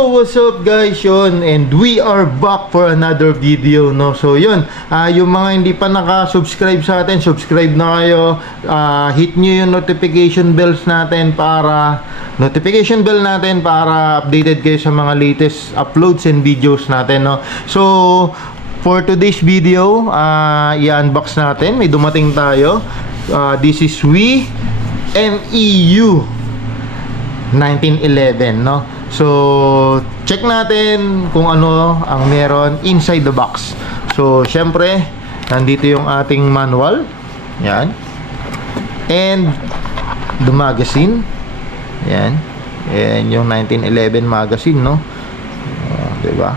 Yo, what's up guys? Yun, and we are back for another video, no? So yun, yung mga hindi pa naka-subscribe sa atin, subscribe na kayo. Hit nyo yung notification bells natin para updated kayo sa mga latest uploads and videos natin, no? So for today's video, i-unbox natin, may dumating tayo. This is WE MEU 1911, no? So check natin kung ano ang meron inside the box. So syempre nandito yung ating manual, yan, and the magazine, yan, and yung 1911 magazine, no? Diba?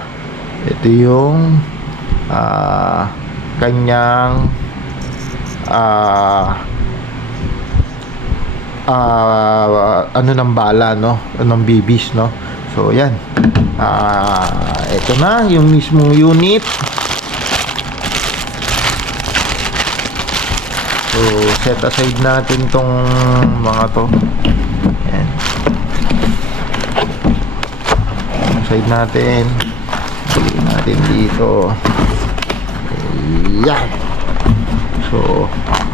Ito yung kanyang ano ng bala, no? Anong BBs, no? So yan, ito na yung mismong unit. So set aside natin tong mga to, yan, side natin, balik natin dito, yan. So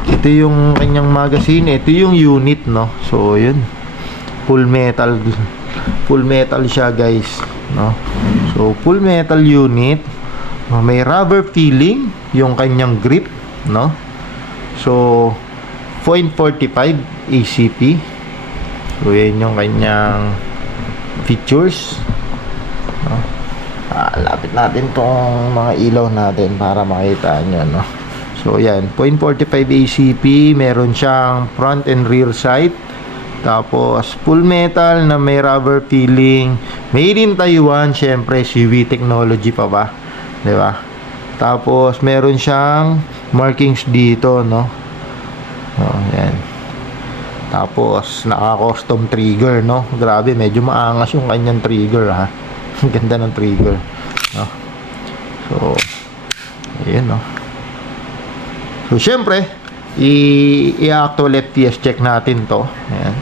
ito yung kanyang magazine, ito yung unit, no? So yun, full metal siya guys, no? So full metal unit, may rubber feeling yung kanyang grip, no? So 0.45 ACP. So yan yung kanyang features, no? Lapit natin tong mga ilaw natin para makita nyo, no? So yan, 0.45 ACP, meron siyang front and rear sight. Tapos full metal na may rubber feeling, made in Taiwan, syempre CW technology pa ba, 'di ba? Tapos meron siyang markings dito, no? Oh, yan. Tapos naka-custom trigger, no? Grabe, medyo maangas yung kanyang trigger, ha. Ang ganda ng trigger, no? So ayun, no? So syempre i-actual FPS check natin to. Ayan.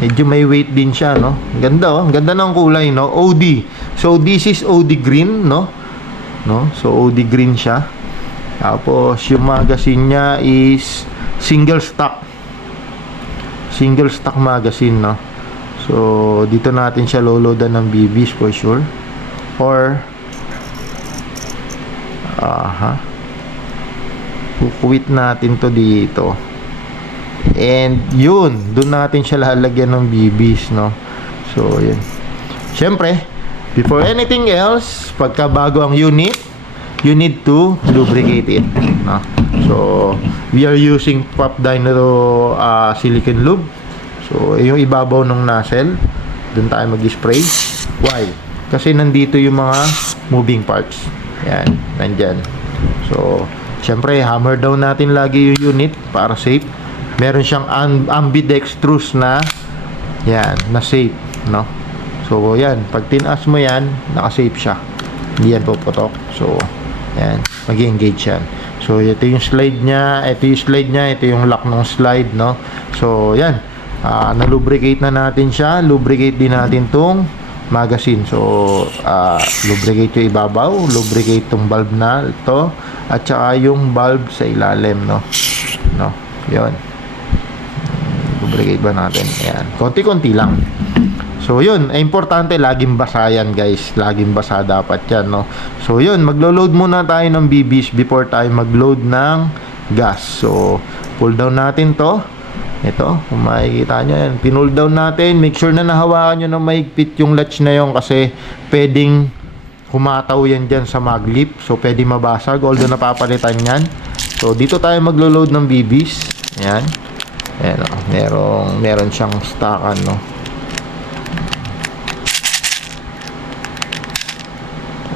Medyo may weight din siya, no? Ganda, oh. Ganda ng kulay, no? OD. So this is OD green, no? So OD green siya. Tapos yung magazine niya is single stock magazine, no? So dito natin siya loloadan ng BBs for sure. Or kukuwit natin to dito, and yun, doon natin siya lalagyan ng BBs, no? So yun, syempre before anything else, pagka bago ang unit, you need to lubricate it, no? So we are using Pop Dynero silicone lube. So yung ibabaw ng nozzle, doon tayo mag-spray. Why? Kasi nandito yung mga moving parts, yan, nandyan. So syempre, hammer down natin lagi yung unit para safe. Meron siyang ambidextrous na, yan, na safe, no? So, yan, pag tinaas mo yan, naka-safe siya. Hindi yan puputok. So, yan, mag-engage yan. So, ito yung slide niya, ito yung lock ng slide, no? So, yan, na-lubricate na natin siya. Lubricate din natin tong magazine. So lubricate yung ibabaw, lubricate tong valve na ito, at saka yung valve sa ilalim, no? Yun, lubricate ba natin? Ayan, konti-konti lang. So yun, importante laging basa yan guys, laging basa dapat yan, no? So yun, maglo-load muna tayo ng BBs before tayo mag-load ng gas. So pull down natin to. Ito, kung makikita nyo yan, pinull down natin. Make sure na nahawakan nyo na mahigpit yung latch na yon, kasi pwedeng humataw yan dyan sa maglip. So pwedeng mabasag, although napapalitan yan. So dito tayo maglo-load ng BBs. Ayan. Ayan, meron siyang stockan, no?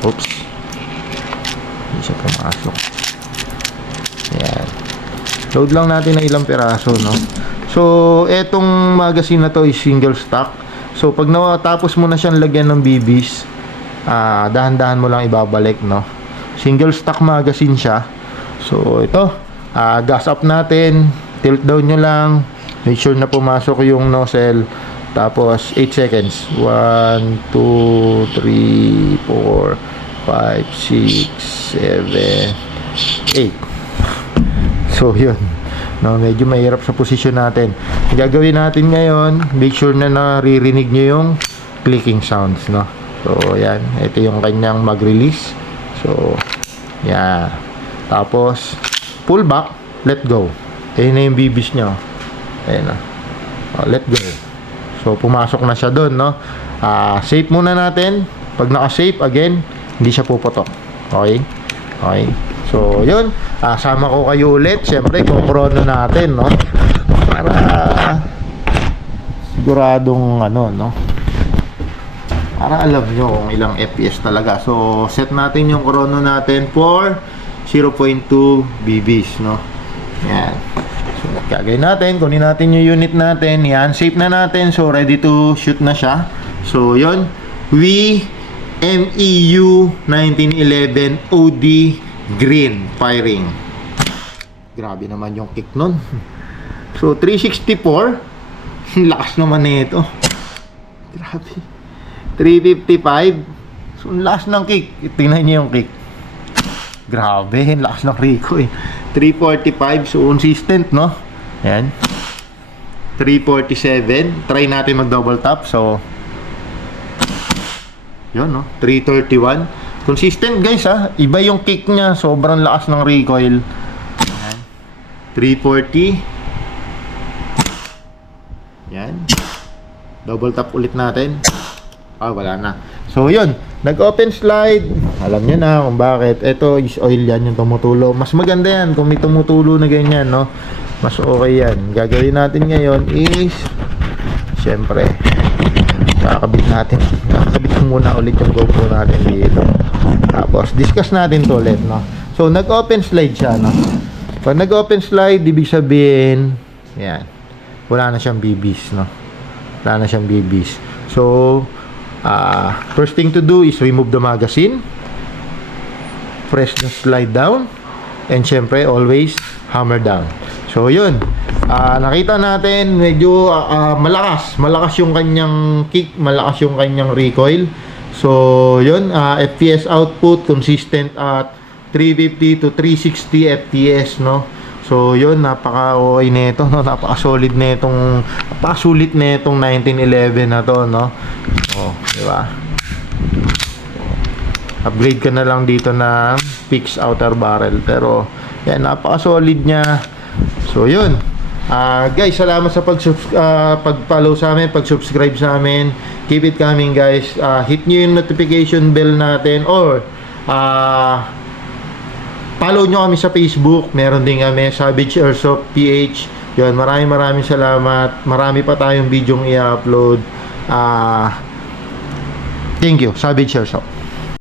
Oops, hindi siya pumasok. Ayan, load lang natin ng ilang piraso, no? So etong magazine na to is single stock. So pag natapos mo na siyang lagyan ng BBs, dahan-dahan mo lang ibabalik, no? Single stock magazine siya. So ito, gas up natin, tilt down nyo lang, make sure na pumasok yung nozzle, Tapos 8 seconds. 1, 2, 3, 4, 5, 6, 7, 8. So yun, no, medyo mahirap sa posisyon natin. Ang gagawin natin ngayon, make sure na naririnig nyo yung clicking sounds, no. So yan, ito yung kanyang mag-release. So yan. Tapos pull back, let go. Ayun na yung bibis nyo. Ayun na. Let go. So pumasok na siya doon, no. Save muna natin. Pag naka-save, again, hindi siya puputok. Okay? Okay. So yun, sama ko kayo ulit. Siyempre, kukrono natin, no, para siguradong ano, no, para alam nyo kung ilang FPS talaga. So set natin yung chrono natin for 0.2 BBs, no. Yan. So gagawin natin, kunin natin yung unit natin. Yan, save na natin. So ready to shoot na siya. So yun, MEU 1911 OD green firing. Grabe naman yung kick nun. So 364. Lakas naman nito. Grabe. 355. So lakas ng kick. Tingnan niyo yung kick. Grabe, lakas ng Rico eh. 345. So consistent, no? Ayan. 347. Try natin mag double tap. So yun, no? 331. Consistent, guys, ha. Iba yung kick niya. Sobrang lakas ng recoil. Ayan. 340. Yan. Double tap ulit natin. Wala na. So yun, nag-open slide. Alam nyo na kung bakit. Ito is oil yan, yung tumutulo. Mas maganda yan kung may tumutulo na ganyan, no. Mas okay yan. Gagawin natin ngayon is, syempre, kakabit ko muna ulit yung GoPro natin dito. Tapos discuss natin to ulit, no. So nag-open slide siya, no. Pag nag-open slide, ibig sabihin, yan, wala na siyang BBs, no. Wala na siyang BBs. So first thing to do is remove the magazine, press the slide down, and syempre always hammer down. So yun, nakita natin medyo malakas yung kanyang kick, malakas yung kanyang recoil. So yun, FPS output consistent at 350 to 360 FPS, no. So yun, napaka-okay nito, no, napaka-solid nitong, napaka-sulit nitong 1911 na to, no. Di ba? Upgrade ka na lang dito ng fixed outer barrel, pero yan, napaka-solid niya. So yun, guys, salamat sa pag-follow sa amin, pag-subscribe sa amin. Keep it coming, guys. Hit nyo yung notification bell natin, or follow nyo kami sa Facebook. Meron din kami, Savage Airsoft PH. Yun, maraming salamat. Marami pa tayong video i-upload. Thank you, Savage Airsoft.